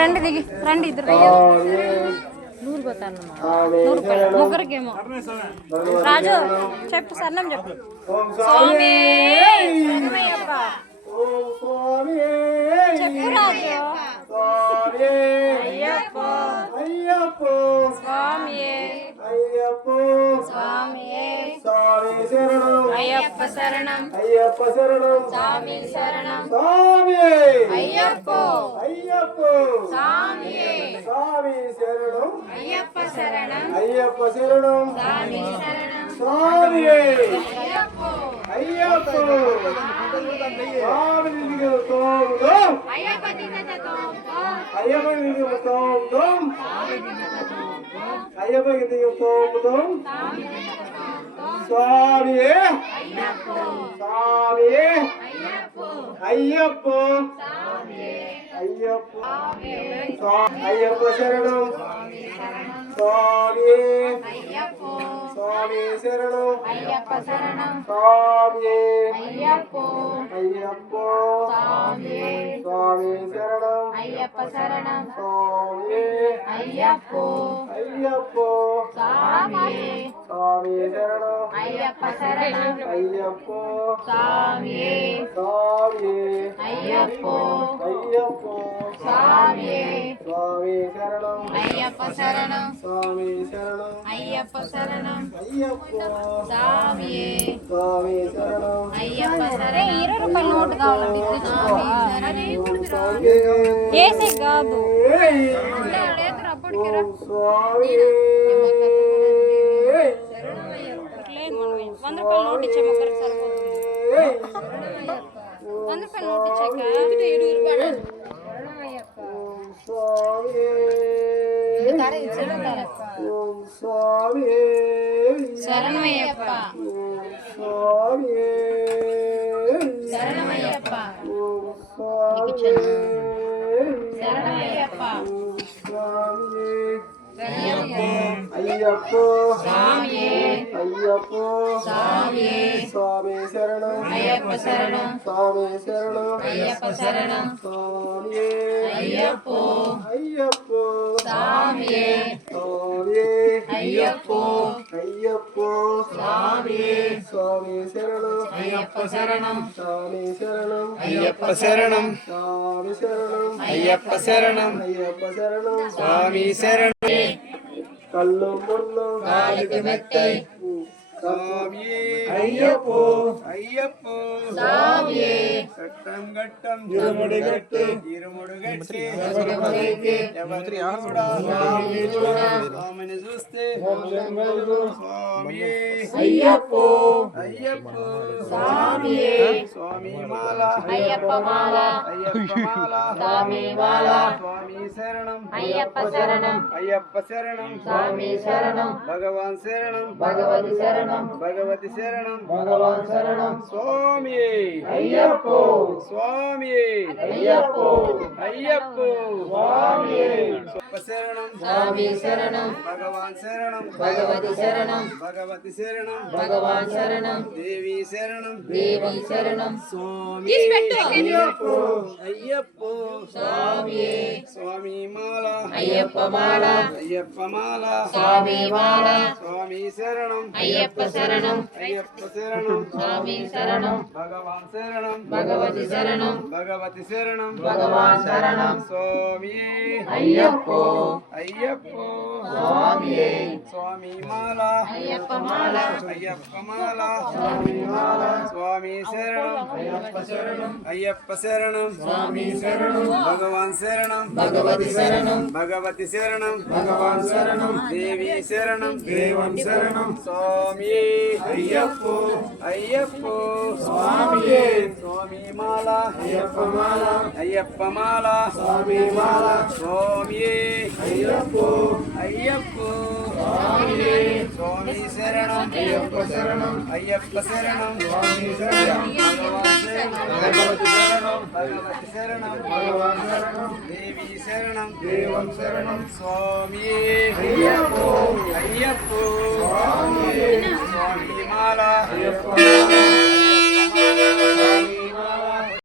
రండి దిగి రండి ఇద్దరు నూరు పోతానమ్మా 100 రూపాయలు ముగ్గురికేమో రాజు చెప్పు సన్నం చెప్పు స్వామి చెప్పు రాజు అయ్యప్ప శరణం అయ్యప్ప శరణం స్వామి శరణం స్వామి అయ్యప్ప స్వామి స్వామి శరణం అయ్యప్ప శరణం అయ్యప్ప శరణం స్వామి శరణం స్వామి అయ్యప్ప అయ్యప్ప స్వామి దిగతోందో అయ్యప్ప దిగతోందో అయ్యప్ప దిగతోందో అయ్యప్ప దిగతోందో స్వామి స్వామి అయ్యప్ప అయ్యప్ప అయ్యప్ప శరణం స్వామి స్వామి శరణం అయ్యప్ప శరణం స్వామి అయ్యప్ప అయ్యప్ప స్వామి స్వామి శరణం అయ్యప్ప శరణం స్వామి అయ్యప్ప అయ్యప్ప స్వామి స్వామి శరణం అయ్యప్ప శరణం అయ్యప్ప స్వామి స్వామి అయ్యప్ప అయ్యప్ప స్వామి స్వామి శరణం అయ్యప్ప శరణం స్వామి శరణం అయ్యప్ప శరణం అయ్యప్ప స్వామి స్వామి శరణం అయ్యప్ప శరణం 20 రూపాయల నోట్ కావాలండి ఏసే కాదు స్వామి 100 రూపాయల నోట్ ఇచ్చే ముగ్గురికి సరిపోతుంది 100 రూపాయల నోట్ ఇచ్చాక 7 రూపాయలు శరణమయ్యప్ప శరణమయ్యప్ప శరణమయ్యప్ప అయ్యప్ప స్వామి అయ్యప్ప స్వామి స్వామి శరణం అయ్యప్ప శరణం స్వామి శరణం అయ్యప్ప శరణం స్వామి అయ్యప్ప అయ్యప్ప స్వామి స్వామి అయ్యప్ప అయ్యప్ప స్వామి స్వామి శరణం అయ్యప్ప శరణం స్వామి శరణం అయ్యప్ప శరణం స్వామి శరణం అయ్యప్ప శరణం అయ్యప్ప శరణం స్వామి శరణం కళ్ళు ముళ్ళు కాలికి మెత్తై స్వామి అయ్యప్ప అయ్యప్ప స్వామి గట్టం గట్టం ఇరుముడి గట్టి స్వామిని చూస్తే స్వామి అయ్యప్ప అయ్యప్ప స్వామి స్వామి మాల అయ్యప్ప మాల అయ్యప్ప మాల స్వామి మాల స్వామి శరణం అయ్యప్ప శరణం అయ్యప్ప శరణం స్వామి శరణం భగవాన్ శరణం భగవతి శరణం భగవతి శరణం భగవాన్ శరణం స్వామి అయ్యప్ప స్వామి అయ్యప్ప అయ్యప్ప స్వామి అయ్యప్ప శరణం స్వామి శరణం భగవాన్ శరణం భగవతి శరణం భగవతి శరణం భగవాన్ శరణం దేవి శరణం దేవి శరణం స్వామి అయ్యప్ప అయ్యప్ప స్వామి స్వామి మాల అయ్యప్ప మాల అయ్యప్ప మాల స్వామి మాల స్వామి శరణం అయ్యప్ప శరణం అయ్యప్ప శరణం స్వామి శరణం భగవాన్ శరణం భగవతి శరణం భగవతి శరణం భగవాన్ శరణం స్వామి అయ్యప్ప అయ్యప్ప స్వామి స్వామి మాల అయ్యప్ప మాల అయ్యప్ప మాల స్వామి మాల స్వామి శరణం అయ్యప్ప శరణం అయ్యప్ప శరణం స్వామి శరణం భగవాన్ శరణం భగవతి శరణం భగవతి శరణం భగవాన్ శరణం దేవి శరణం దేవం శరణం స్వామి అయ్యప్ప అయ్యప్ప స్వామి స్వామి మాల అయ్యప్ప మాల అయ్యప్ప మాల స్వామి మాల స్వామి అయ్యప్ప అయ్యప్ప స్వామి స్వామి శరణం అయ్యప్ప శరణం అయ్యప్ప శరణం స్వామి శరణం భగవాన్ శరణం భగవతి శరణం భగవతి శరణం భగవాన్ శరణం దేవి శరణం దేవం శరణం స్వామి అయ్యప్ప అయ్యప్ప స్వామి స్వామి మాల అయ్యప్ప మాల